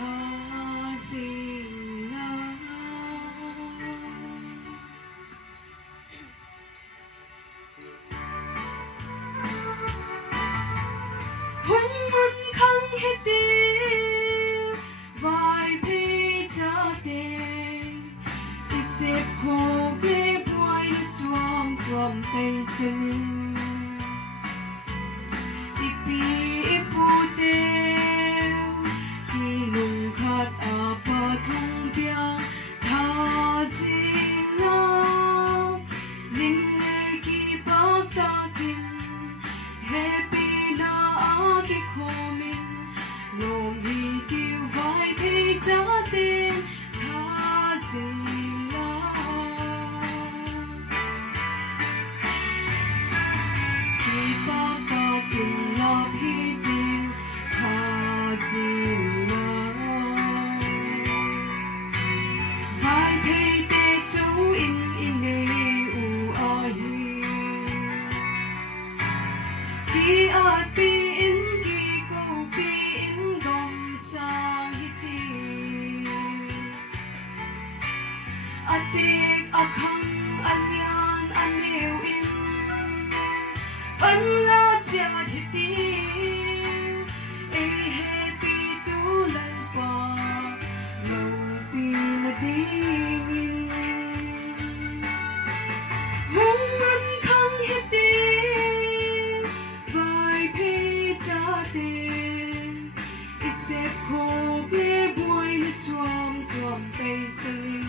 他醒了。红门康黑的外配着的，一些苦的背装装的声音。Atik akhang alyan aneu in panla cha hiti e happy tu lai pa no pi na ding hong man khang hiti vai phe cha te isep kho ble boy ni chuam chuam pe saling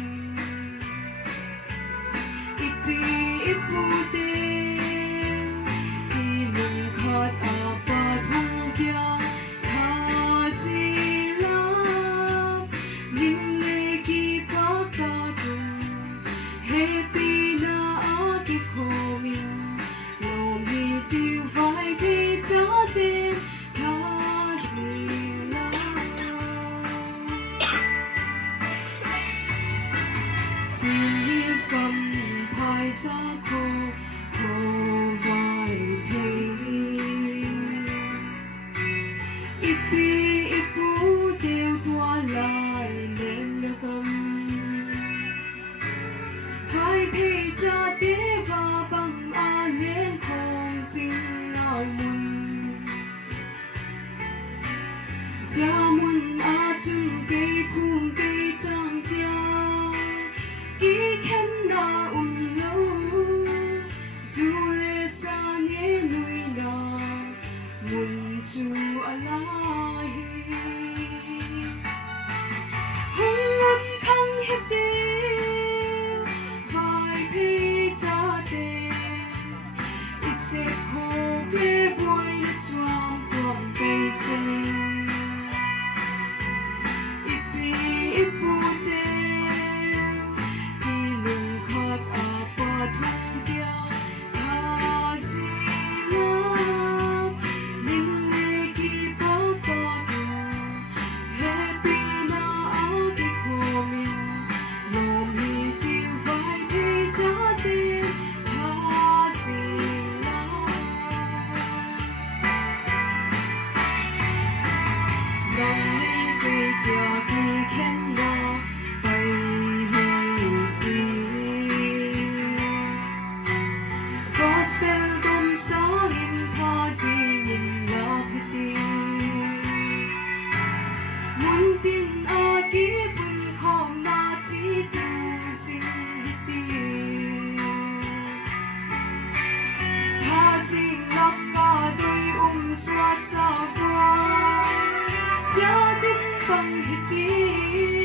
gia đình bằng hết